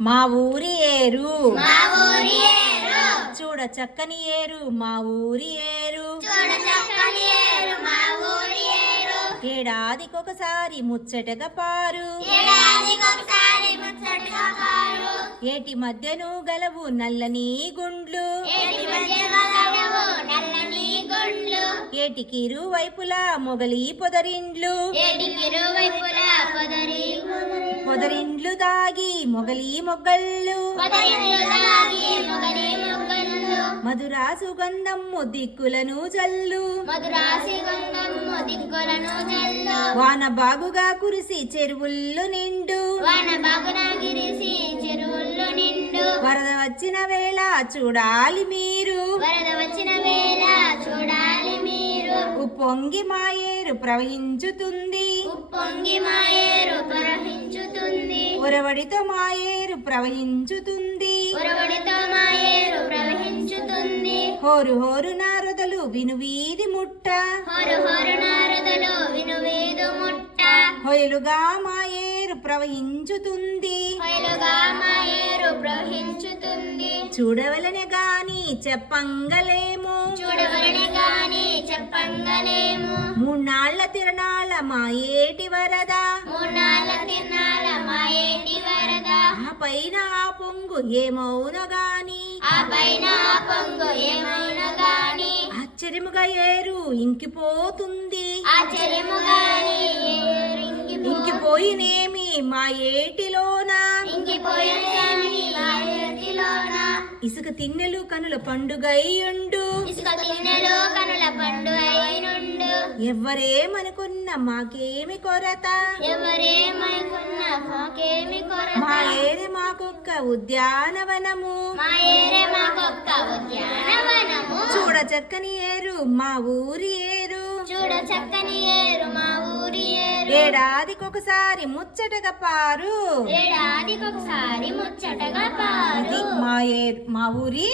మా ఊరి ఏరు మా ఊరి ఏరు చూడ చక్కని ఏరు మా ఊరి ఏరు చూడ చక్కని ఏరు మా ఊరి ఏరు ఏడాదికొకసారి ముచ్చటగా పారు ఏడాదికొకసారి ముచ్చటగా పారు ఏటి మధ్యను గలవు నల్లని గుండ్లు ఏటి మధ్యలో గలవు నల్లని గుండ్లు ఏటికి ఇరువైపులా మొగలి పొదరిండ్లు ఏటికి ఇరువైపులా పొదరిండ్లు దాగి మొగలి మొగ్గళ్ళు పొదరిండ్లు దాగి మొగలి మొగ్గళ్ళు మధురా సుగంధము దిక్కులను జల్లు మధురాసి గంధము దిక్కులను జల్లు వాన బాగుగా కురిసి చెరువుల్లో నిండు వాన బాగున గిరిసి చెరువుల్లో నిండు వరద వచ్చిన వేళ చూడాలి మీరు వరద వచ్చిన వేళ చూడాలి మీరు ఉప్పొంగి మా ఏరు ప్రవహించుతుంది ఉప్పొంగి మా ఏరు ప్రవహించుతుంది ఉరవడితో మా ఏరు ప్రవహించుతుంది ఉరవడితో మా ఏరు ప్రవహించుతుంది హోరు హోరు నారదలు విను వీధి ముట్ట హోరు హోరు నారదలు వినువేదు ముట్ట హొయలుగా మా ఏరు ప్రవహించుతుంది హొయలుగా మా ఏరు ప్రవహించుతుంది చూడవలనే గాని చెప్పంగలేము చూడవలనే గాని చెప్పంగలేము మూన్నాళ్ల తిరణాల మా ఏటి వరద మూనాళ్ళ తిన్నాల మా ఏటి వరద ఆ పైన ఆ పొంగు ఏమౌన గాని ఆ పైన ఆ పొంగు ఏమైనా గాని ఆశ్చర్యముగా ఏరు ఇంకిపోతుంది ఆశ్చర్యము గాని ఏరు ఇంకిపోయినేమి మా ఏటిలోన ఇంకిపోయేమి మా ఏటిలోన ఇసుక తిన్నెలు కనుల పండుగయ్యుండు ఇసుక తిన్నెలు కనుల పండు అయినుండు ఎవ్వరేమనుకున్న మాకేమి కొరత ఎవరేమనుకున్న మాకేమి కొరత మా ఏరి మాకొక్క ఉద్యానవనము మా ఏరే మాకొక్క ఉద్యానవనము చూడ చక్కని ఏరు మా ఊరి ఏరు చూడ చక్కని ఏరు మా ఊరి ఏరు ఏడాదికొకసారి ముచ్చటగా పారు ఏడాదికొకసారి ముచ్చటగా పారు ఇది మా ఊరి